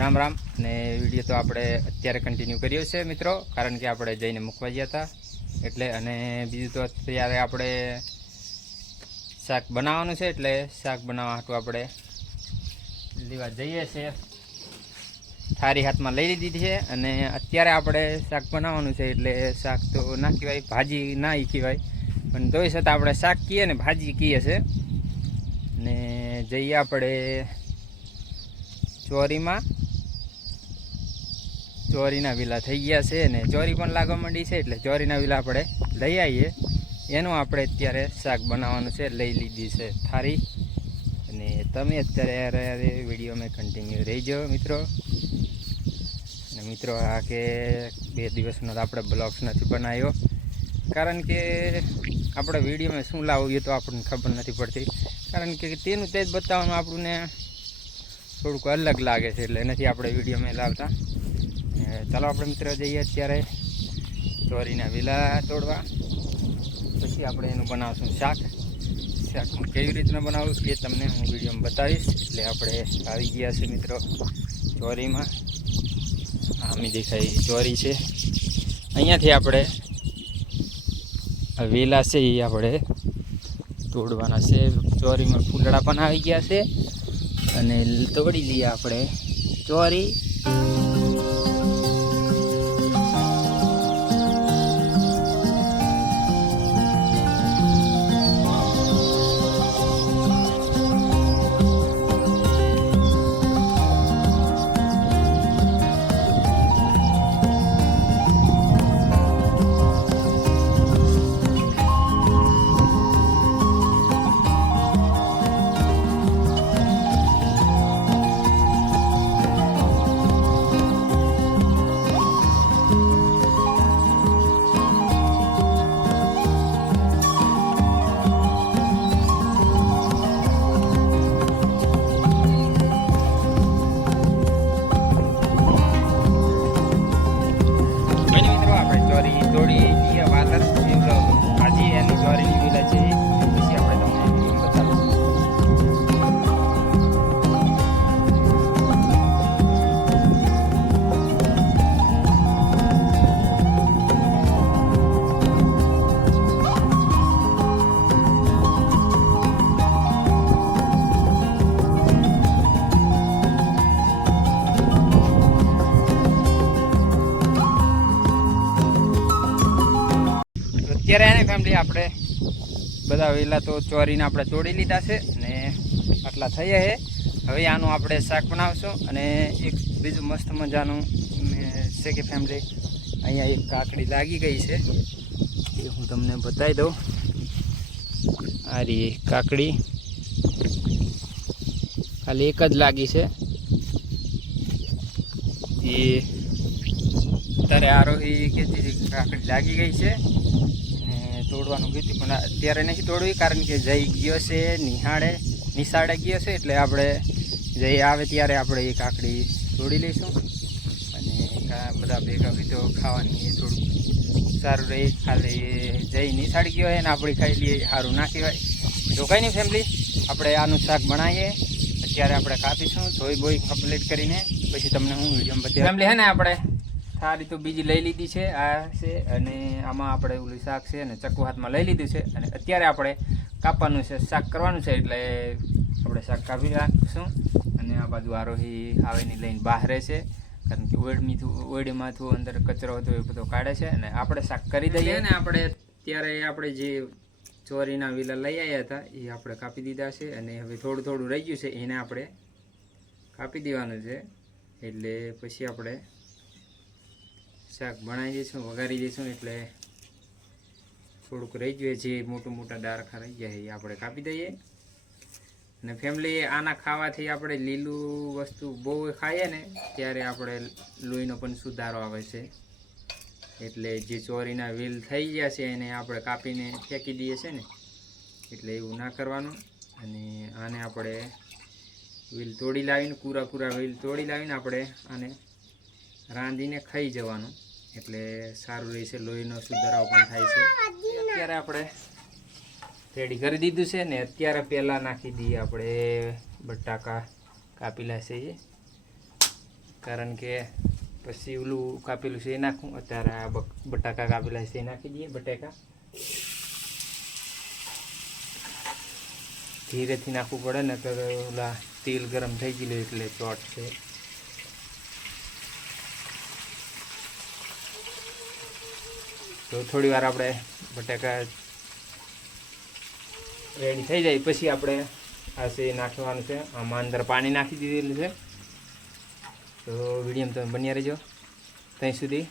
રામ રામ. ને વીડિયો તો આપણે અત્યારે કન્ટિન્યુ કર્યો છે મિત્રો, કારણ કે આપણે જઈને મૂકવા ગયા હતા. એટલે અને બીજું તો અત્યારે આપણે શાક બનાવવાનું છે, એટલે શાક બનાવવા હાટું આપણે લેવા જઈએ છીએ થારી હાથમાં લઈ લીધી છે અને અત્યારે આપણે શાક બનાવવાનું છે, એટલે શાક તો ના કહેવાય, ભાજી ના એ કહેવાય. પણ તોય છતાં આપણે શાક કહીએ ને ભાજી કહીએ છે. ને જઈએ આપણે ચોરીમાં. ચોરીના વિલા થઈ ગયા છે ને ચોરી પણ લાગવા માંડી છે એટલે ચોરીના વિલા આપણે લઈ આવીએ. એનું આપણે અત્યારે શાક બનાવવાનું છે, લઈ લીધી છે થારી અને તમે અત્યારે વિડીયોમાં કન્ટિન્યુ રહી જાઓ મિત્રો. અને મિત્રો, આ કે બે દિવસનો આપણે બ્લોગ્સ નથી બનાવ્યો. કારણ કે આપણે વિડીયોમાં શું લાવવું તો આપણને ખબર નથી પડતી. કારણ કે તેનું તે જ બતાવવાનું આપણને થોડુંક અલગ લાગે છે એટલે નથી આપણે વિડીયોમાં લાવતા. ચાલો આપણે મિત્રો જઈએ અત્યારે ચોરીના વિલા તોડવા. પછી આપણે એનું બનાવશું શાક. શાક હું કેવી રીતના બનાવું એ તમને હું વિડીયોમાં બતાવીશ. એટલે આપણે આવી ગયા છે મિત્રો ચોરીમાં આમી દેખાય ચોરી છે. અહીંયાથી આપણે વેલા છે એ આપણે તોડવાના છે. ચોરીમાં ફૂલડા પણ આવી ગયા છે. અને તોડી લઈએ આપણે ચોરી અત્યારે એને ફેમિલી આપણે બધા વેલા તો ચોરીને આપણે તોડી લીધા છે ને આટલા થયા છે. હવે આનું આપણે શાક બનાવશું અને એક બીજું મસ્ત મજાનું છે કે ફેમિલી અહીંયા એક કાકડી લાગી ગઈ છે. એ હું તમને બતાવી દઉં. આ રી કાકડી. ખાલી એક જ લાગી છે. એ અત્યારે આરોહી કે કાકડી લાગી ગઈ છે. તોડવાનું કીધું. પણ અત્યારે નથી તોડવી કારણ કે જઈ ગયો છે, નિહાળે, નિશાળે ગયો છે, એટલે આપણે જઈ આવે ત્યારે આપણે એ કાકડી તોડી લઈશું. અને બધા ભેગા તો ખાવાની થોડું સારું રહે. ખાલી જઈ નિશાળી ગયો હોય ને આપણે ખાઈ લઈએ સારું ના કહેવાય. તો કંઈ નહીં ફેમિલી આપણે આનું શાક બનાવીએ. અત્યારે આપણે કાપીશું, ધોઈ બોઈ કમ્પ્લીટ કરીને. પછી તમને હું વીડિયો બતાવી ફેમિલી હે ને આપણે? સારી તો બીજી લઈ લીધી છે, આ છે અને આમાં આપણે ઓલું શાક છે અને ચક્કુ હાથમાં લઈ લીધું છે અને અત્યારે આપણે કાપવાનું છે, શાક કરવાનું છે એટલે આપણે શાક કાપી રાખીશું અને આ બાજુ આરોહી આવેની લઈને બહાર છે, કારણ કે ઓળમીથી ઓળીમાંથી અંદર કચરો હતો એ બધો કાઢે છે અને આપણે શાક કરી દઈએ. ને આપણે ત્યારે આપણે જે ચોરીના વિલા લઈ આવ્યા હતા, એ આપણે કાપી દીધા છે અને હવે થોડું થોડું રહી ગયું છે, એને આપણે કાપી દેવાનું છે, એટલે પછી આપણે શાક બનાવી દઈશું, વઘારી દઈશું, એટલે થોડુંક રહી ગયું જે મોટું મોટા ડારખા રહી ગયા એ આપણે કાપી દઈએ. અને ફેમિલી આના ખાવાથી આપણે લીલું વસ્તુ બહુ ખાઈએ ને, ત્યારે આપણે લોહીનો પણ સુધારો આવે છે. એટલે જે ચોરીના વીલ થઈ ગયા છે, એને આપણે કાપીને ફેંકી દઈએ છે ને, એટલે એવું ના કરવાનું. અને આને આપણે વીલ તોડી લાવીને કૂરા કૂરા વીલ તોડી લાવીને આપણે આને રાંધીને ખાઈ જવાનું. એટલે સારું રહેશે, લોહીનો સુધારાવ પણ થાય છે. અત્યારે આપણે રેડી કરી દીધું છે ને અત્યારે પહેલાં નાખી દઈએ આપણે બટાકા કાપેલા છે કારણ કે પછી ઓલું કાપેલું છે એ નાખું અત્યારે આ બટાકા કાપેલા છે એ નાખી દઈએ, બટાકા. ધીરેથી નાખવું પડે ને તો ઓલા તેલ ગરમ થઈ ગયેલું એટલે ચોટ છે. તો થોડી વાર આપણે બટાકા રેડી થઈ જાય. પછી આપણે આ છે નાખવાનું છે. આમાં અંદર પાણી નાખી દીધેલું છે. તો વીડિયો તમે બન્યા રહેજો. ત્યાં સુધી